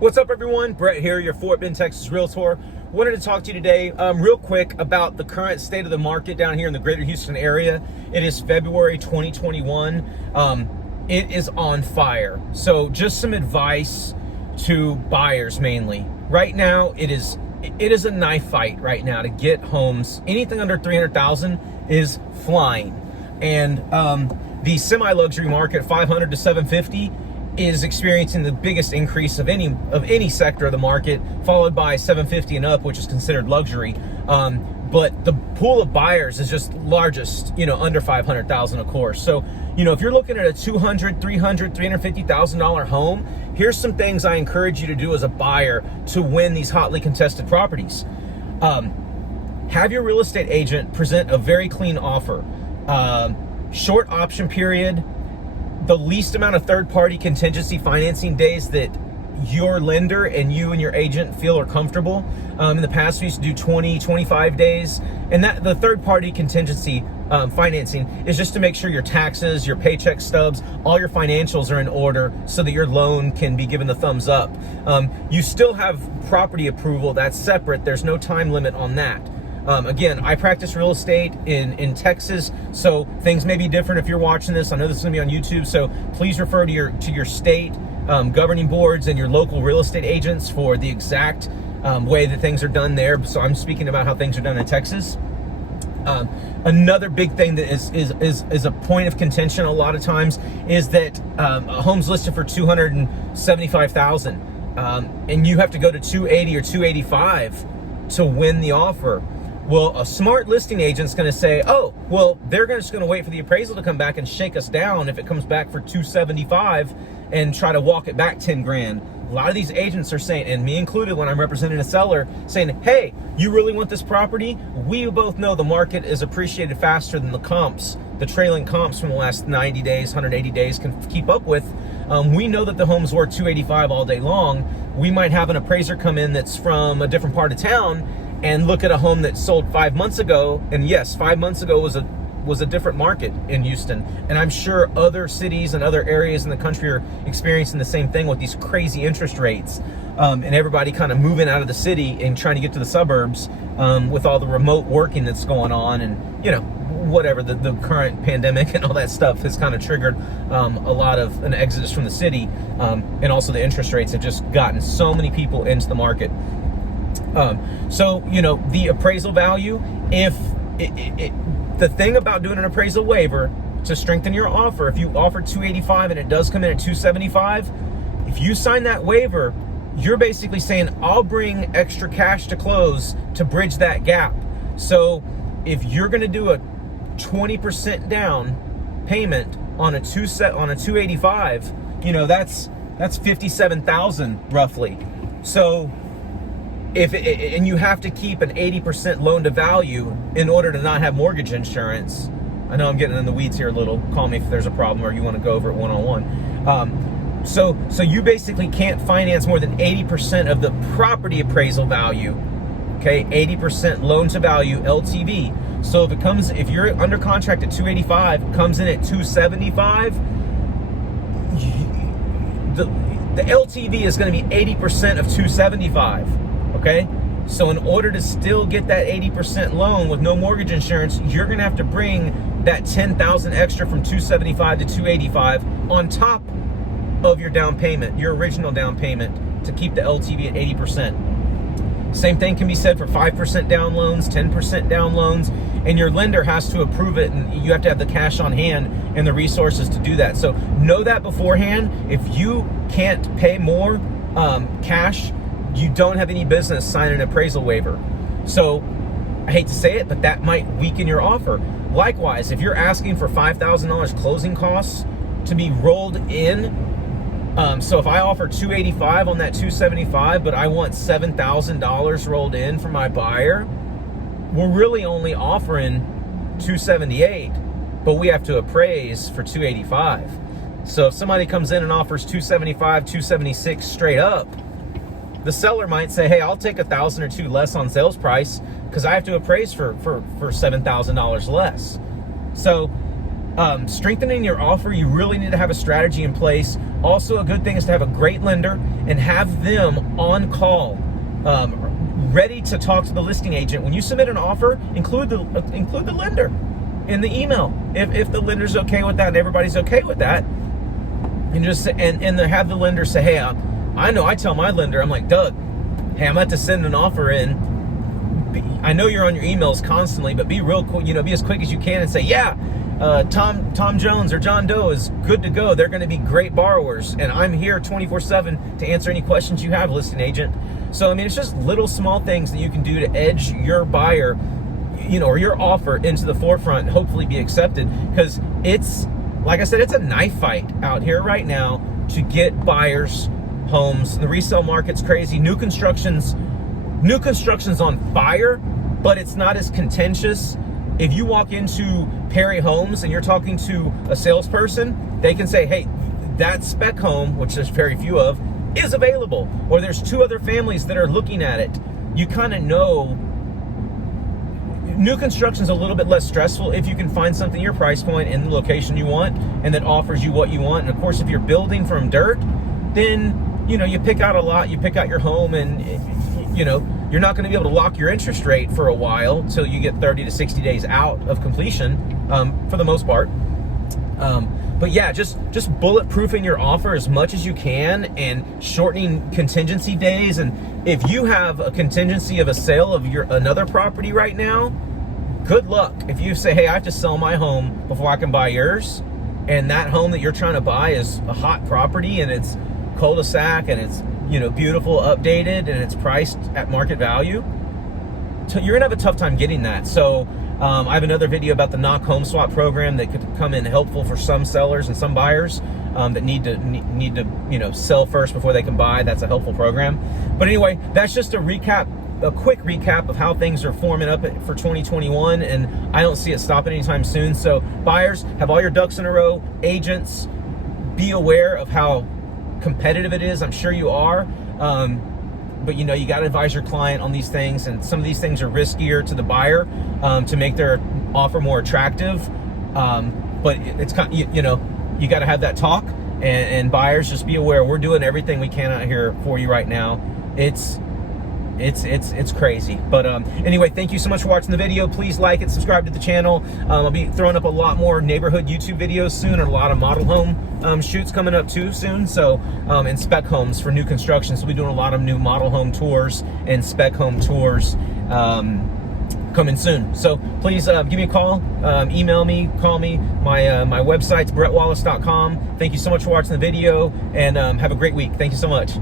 What's up, everyone? Brett here, your Fort Bend, Texas Realtor. Wanted to talk to you today real quick about the current state of the market down here in the greater Houston area. It is February 2021. It is on fire. So just some advice to buyers mainly. Right now, it is a knife fight right now to get homes. Anything under $300,000 is flying. And the semi-luxury market, 500 to 750, is experiencing the biggest increase of any sector of the market, followed by 750 and up, which is considered luxury. But the pool of buyers is just largest, under 500,000, of course. So, if you're looking at a $200,000, $300,000, $350,000 home, here's some things I encourage you to do as a buyer to win these hotly contested properties. Have your real estate agent present a very clean offer. Short option period, the least amount of third-party contingency financing days that your lender and you and your agent feel are comfortable. In the past, we used to do 20, 25 days. And that the third-party contingency financing is just to make sure your taxes, your paycheck stubs, all your financials are in order so that your loan can be given the thumbs up. You still have property approval. That's separate. There's no time limit on that. Again, I practice real estate in Texas, so things may be different if you're watching this. I know this is going to be on YouTube, so please refer to your state governing boards and your local real estate agents for the exact way that things are done there. So I'm speaking about how things are done in Texas. Another big thing that is a point of contention a lot of times is that a home's listed for $275,000, and you have to go to 280 or 285 to win the offer. Well, a smart listing agent's going to say, oh, well, they're just going to wait for the appraisal to come back and shake us down if it comes back for 275 and try to walk it back 10 grand. A lot of these agents are saying, and me included when I'm representing a seller, saying, hey, you really want this property? We both know the market is appreciated faster than the comps. The trailing comps from the last 90 days, 180 days can keep up with. We know that the home's worth 285 all day long. We might have an appraiser come in that's from a different part of town and look at a home that sold 5 months ago. And yes, 5 months ago was a different market in Houston. And I'm sure other cities and other areas in the country are experiencing the same thing with these crazy interest rates. And everybody kind of moving out of the city and trying to get to the suburbs with all the remote working that's going on. And, whatever, the current pandemic and all that stuff has kind of triggered a lot of an exodus from the city. And also the interest rates have just gotten so many people into the market. So, the appraisal value, the thing about doing an appraisal waiver to strengthen your offer, if you offer 285 and it does come in at 275, if you sign that waiver, you're basically saying, I'll bring extra cash to close to bridge that gap. So if you're going to do a 20% down payment on a 285, that's $57,000 roughly. So and you have to keep an 80% loan to value in order to not have mortgage insurance. I know I'm getting in the weeds here a little. Call me if there's a problem or you want to go over it one-on-one. So you basically can't finance more than 80% of the property appraisal value. Okay, 80% loan to value, LTV. So if you're under contract at 285, comes in at 275, the LTV is going to be 80% of 275. Okay, so in order to still get that 80% loan with no mortgage insurance, you're going to have to bring that $10,000 extra from 275 to 285 on top of your down payment, your original down payment, to keep the LTV at 80%. Same thing can be said for 5% down loans, 10% down loans, and your lender has to approve it, and you have to have the cash on hand and the resources to do that. So know that beforehand. If you can't pay more cash, you don't have any business signing an appraisal waiver. So I hate to say it, but that might weaken your offer. Likewise, if you're asking for $5,000 closing costs to be rolled in, so if I offer 285 on that 275, but I want $7,000 rolled in for my buyer, we're really only offering 278, but we have to appraise for 285. So if somebody comes in and offers 275, 276 straight up, the seller might say, hey, I'll take $1,000 or $2 less on sales price because I have to appraise for $7,000 less. So strengthening your offer, you really need to have a strategy in place Also, a good thing is to have a great lender and have them on call, ready to talk to the listing agent. When you submit an offer, include the lender in the email. If the lender's okay with that and everybody's okay with that, and just have the lender say, hey, I know I tell my lender, I'm like, Doug, hey, I'm about to send an offer in. I know you're on your emails constantly, but be real quick, be as quick as you can and say, yeah, Tom Jones or John Doe is good to go. They're going to be great borrowers, and I'm here 24/7 to answer any questions you have, listing agent. So, I mean, it's just little small things that you can do to edge your buyer, or your offer into the forefront and hopefully be accepted. Because it's, like I said, it's a knife fight out here right now to get buyers homes. The resale market's crazy. New construction's on fire, but it's not as contentious. If you walk into Perry Homes and you're talking to a salesperson, they can say, hey, that spec home, which there's very few of, is available. Or there's 2 other families that are looking at it. You kind of know. New construction's a little bit less stressful if you can find something your price point in the location you want and that offers you what you want. And of course, if you're building from dirt, then you pick out a lot, you pick out your home, and you're not going to be able to lock your interest rate for a while till you get 30 to 60 days out of completion, for the most part. But yeah, just bulletproofing your offer as much as you can and shortening contingency days. And if you have a contingency of a sale of another property right now, good luck. If you say, hey, I have to sell my home before I can buy yours, and that home that you're trying to buy is a hot property and it's cul-de-sac and it's beautiful, updated, and it's priced at market value, you're gonna have a tough time getting that. So I have another video about the knock home swap program that could come in helpful for some sellers and some buyers that need to sell first before they can buy. That's a helpful program. But anyway, that's just a quick recap of how things are forming up for 2021, and I don't see it stopping anytime soon. So buyers, have all your ducks in a row. Agents, be aware of how competitive it is. I'm sure you are, but you got to advise your client on these things, and some of these things are riskier to the buyer to make their offer more attractive, but it's kind you got to have that talk, and buyers, just be aware, we're doing everything we can out here for you right now. It's crazy. But anyway, thank you so much for watching the video. Please like it, subscribe to the channel. I'll be throwing up a lot more neighborhood YouTube videos soon, and a lot of model home shoots coming up too soon. So and spec homes for new construction. So we'll be doing a lot of new model home tours and spec home tours coming soon. So please give me a call, email me, call me. My website's brettwallace.com. Thank you so much for watching the video, and have a great week. Thank you so much.